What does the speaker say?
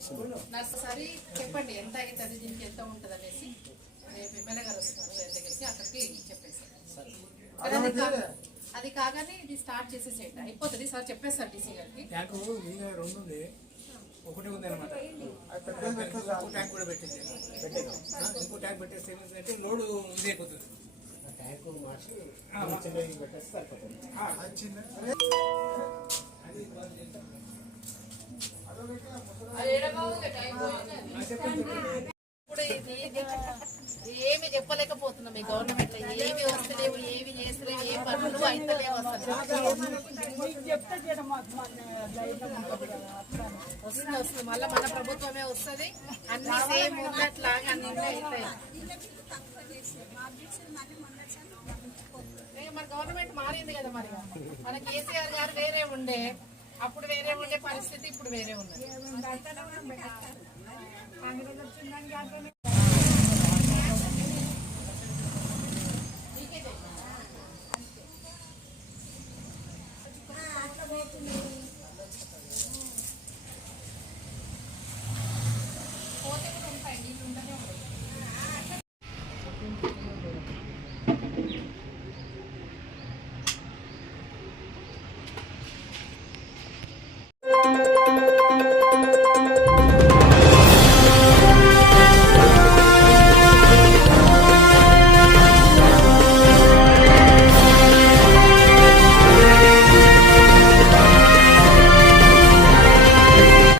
ఒకసారి చెప్పండి ఎంత అవుతుంది, దీనికి ఎంత ఉంటుంది అనేసి. రేపు ఎమ్మెల్యే గారు వస్తున్నారు వేరే దగ్గరికి, అక్కడికి చెప్పేసారు. అది కాగానే ఇది స్టార్ట్ చేసేసేయండి, అయిపోతుంది సార్ చెప్పేస్తారు డీసీ గారికి. ట్యాంకు రెండు ఉంది, ఒకటే ఉంది అనమాట. ట్యాంక్ కూడా పెట్టింది, ఇంకో ట్యాంక్ పెట్టేస్తే ఏమైందంటే లోడు ఇది అయిపోతుంది. ట్యాంకు మార్చి పెట్టేస్తే సరిపోతుంది. ఏమి చెప్పలేకపోతున్నాం ఈ గవర్నమెంట్ లో, ఏమి వస్తలేవు, ఏమి చేస్తలేవు, ఏ పనులు అయితలేవు. వస్తుంది మళ్ళీ మన ప్రభుత్వమే వస్తుంది, అన్ని సేమ్ ఉన్నట్లాగా అన్ని అవుతాయి. మన గవర్నమెంట్ మారింది కదా, మరి మన కేసీఆర్ గారు వేరే ఉండే, అప్పుడు వేరే ఉండే పరిస్థితి, ఇప్పుడు వేరే ఉన్నది.